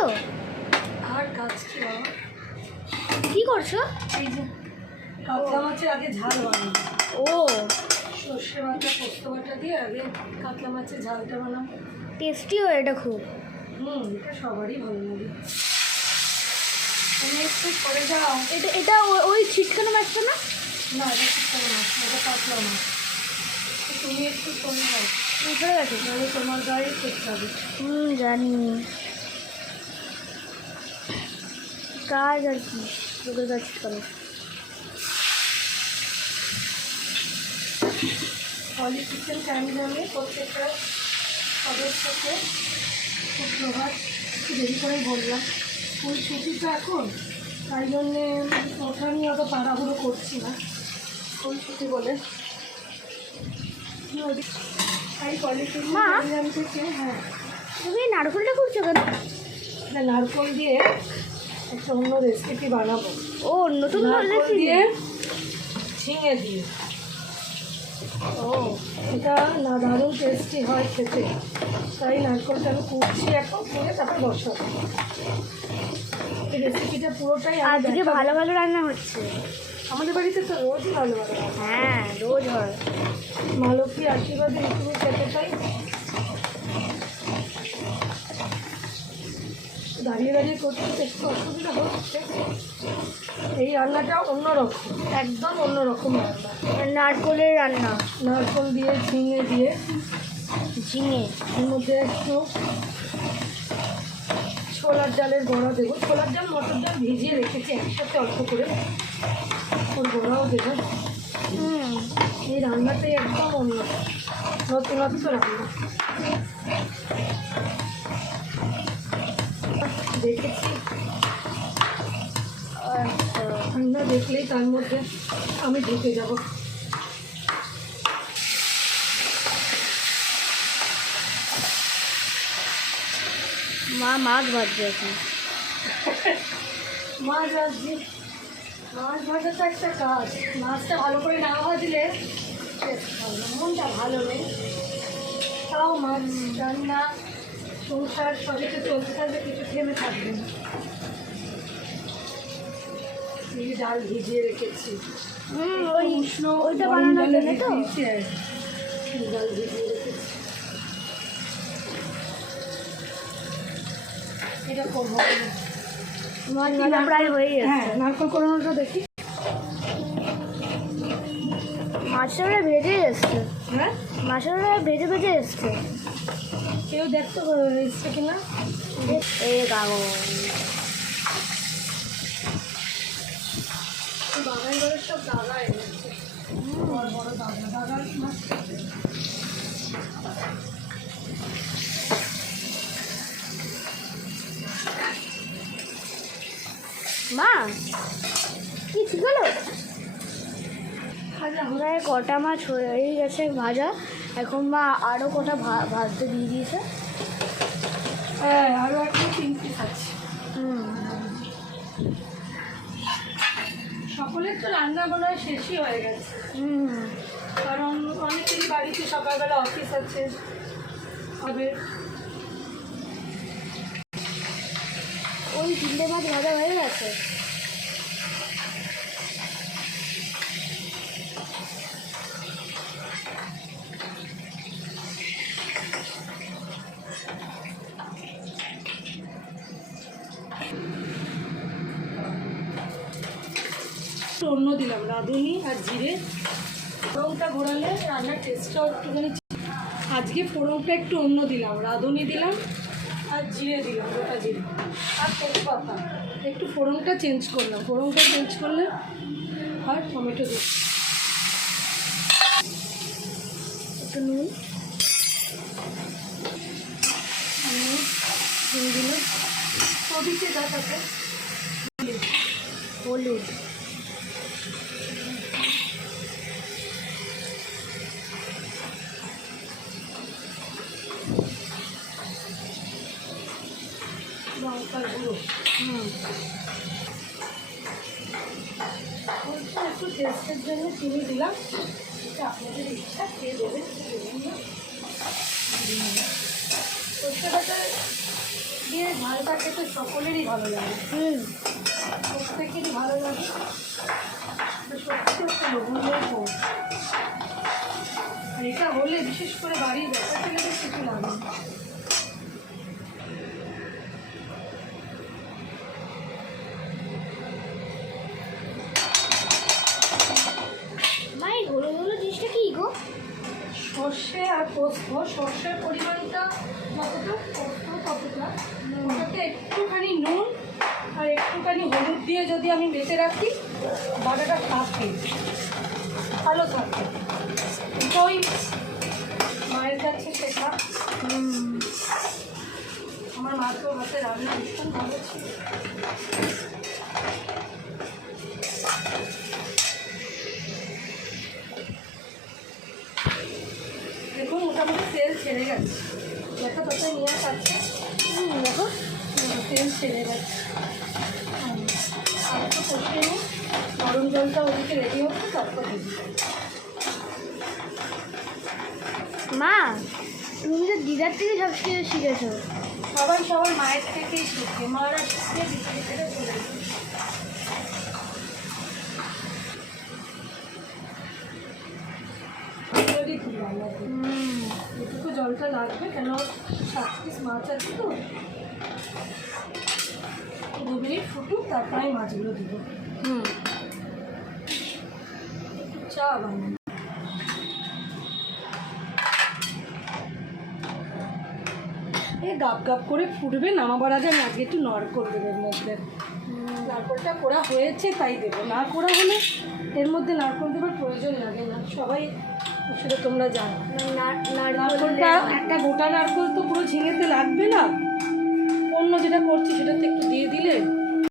করছো? আর কাজটি বাবা কি করছো? এই যে কাতলা মাছের আগে ঝাল বানাবো। ও সর্ষে বাটা পোস্ত বাটা দিয়ে আগে কাতলা মাছের ঝালটা বানাবো। টেস্টি হয় এটা খুব। এটা সবারই ভালো লাগে। তুমি একটু করে যাও। এটা ওই ছিটকানো মাছটা না? না, এটা চিকেন মাছ, এটা কাতলা মাছ। তুমি একটু করে যাও, বুঝতে গেছি। নাহলে তোমার গায়ে খেতে হবে। জানি কাজ আর কি, লোকের কাজ ছিটকানো। পলি কিচেন ফ্যামিলি প্রত্যেকটা সদস্যকে সুপ্রভাত। একটু দেরি করে বললাম, স্কুল ছুটি তো এখন, তাই জন্যে ওঠা নিয়ে অত তাড়াহুড়ো করছি না, স্কুল ছুটি বলে। তাই পলি কিচেন থেকে হ্যাঁ। তুমি নারকেলটা করছো কেন? নারকেল দিয়ে একটা অন্য রেসিপি বানাবো। ও নতুন নারকেল দিয়ে ঝিঙে দিয়ে। ও এটা না দারুণ টেস্টি হয় খেতে, তাই নারকেলটা আমি কুচছি এখন, করে তারপর বসাবো। এই রেসিপিটা পুরোটাই আজকে ভালো ভালো রান্না হচ্ছে আমাদের বাড়িতে, তো রোজই ভালো ভালো রান্না। হ্যাঁ রোজ হয়। মা লক্ষ্মীর আশীর্বাদে ইউটিউবে খেতে চাই। দাঁড়িয়ে দাঁড়িয়ে করতে একটু অসুবিধা হচ্ছে। এই রান্নাটা অন্যরকম, একদম অন্যরকম রান্না। নারকেলের রান্না, নারকেল দিয়ে ঝিঙে দিয়ে, ঝিঙে এর মধ্যে একটু ছোলার ডালের বড়া দেবো। ছোলার ডাল মটর ডাল ভিজিয়ে রেখেছি একসাথে অল্প করে, ওর বড়াও দেবো। এই রান্নাটাই একদম অন্য নতুনত্ব রান্না। দেখেছি রান্না দেখলেই তার মধ্যে আমি ঢুকে যাব। মা মাছ ভাজছে এখন। মাছ ভাজছি, মাছ ভাজা তো একটা কাজ। মাছটা ভালো করে না ভাজলে মনটা ভালো নেই। তাও মাছ রান্না সংসার সবই তো চলতে থাকবে, কিছু থেমে থাকবে না। এই ডাল ভিজিয়ে রেখেছি, ওই উষ্ণ ওইটা গরম বানানোর জলে জন্য তো? ভিজিয়েছি, ডাল ভিজিয়ে রেখেছি। এটা করবো মাছ ভাজা প্রায় হয়ে গেছে। হ্যাঁ, নারকেল কোরানোটা দেখি। মাছটা ভেজে এসছে, হ্যাঁ, মাছটা ভেজে ভেজে এসছে। কেউ দেখতে এসছে কিনা। এই কাগজ বাগান ঘরের সব দাদা এনেছে, বড় বড় দাদা, দাদার মাছ খেতে। মা কি ঠিক হলো? ভাজা প্রায় কটা মাছ হয়ে গেছে ভাজা, এখন মা আরও কটা ভাজতে দিয়ে দিয়েছে। হ্যাঁ, আরও এখন 3 পিস আছে। সকলের তো রান্না মনে হয় শেষই হয়ে গেছে, কারণ অনেকেরই বাড়িতে সকালবেলা অফিস আছে। হবে ওই 3টে মাছ ভাজা হয়ে গেছে। অন্য দিলাম রাঁধুনি আর জিরে, ফোড়নটা ঘোরালে রান্নার টেস্টটাও একটুখানি। আজকে ফোড়নটা একটু অন্য দিলাম, রাঁধুনি দিলাম আর জিরে দিলাম, গোটা জিরে আর তেজপাতা। একটু ফোড়নটা চেঞ্জ করলাম, ফোড়নটা চেঞ্জ করলে আর টমেটো দিই, একটু নুন দিলাম, সবইতে যাতে হলুদ লঙ্কার গুঁড়ো, একটু টেস্টের জন্য চিনি দিলাম। এটা আপনাদের ইচ্ছা, খেয়ে দেবেন, সর্ষে বাটা দিয়ে ঝালটা খেতে সকলেরই ভালো লাগে, প্রত্যেকেরই ভালো লাগে। তো সত্যি একটা লবণের ফোড়ন, আর এটা হলে বিশেষ করে বাড়ির ব্যাপার ছেলেদের কিছু লাগে না। মা এই হলুদ হলুদ জিনিসটা কি গো? সর্ষে আর পোস্ত, সর্ষের পরিমাণটা যতটা, পোস্ত ততটা, ওটাতে একটুখানি নুন আর একটুখানি হলুদ দিয়ে যদি আমি বেটে রাখি, বাটাটা থাকে, ভালো থাকে। ওই মায়ের কাছে শেখা। আমার মা তো হাতে রান্না ভীষণ ভালো ছিল। দেখুন মোটামুটি তেল ছেড়ে গেছে, দেখা কোথায় নিয়ে আসছে, দেখো তেল ছেড়ে গেছে। আর তো কষিয়ে নিই, গরম জলটা ওদিকে রেডি হচ্ছে, তারপর দিবি। মা তুমি তো দিদার থেকে সব কিছু শিখেছো। সবাই সবার মায়ের থেকেই শিখে, মারা শিখে দিতে দিতে চলে গেছে। এটুকু জলটা লাগবে, কেন 7 পিস মাছ আছে তো। 2 মিনিট ফুটুক, তারপর আমি মাছগুলো দেবো। একটু চা বানাই। এই গাপ গাপ করে ফুটবে, নামাবার আগে আমি আজকে একটু নড়কর দেবো এর মধ্যে। নারকলটা করা হয়েছে তাই দেবো, না করা হলে এর মধ্যে নারকল দেবার প্রয়োজন লাগে না, সবাই সেটা তোমরা জানো। নারকলটা একটা গোটা নারকল তো পুরো ঝিঙেতে লাগবে না, অন্য যেটা করছি সেটাতে একটু দিয়ে দিই।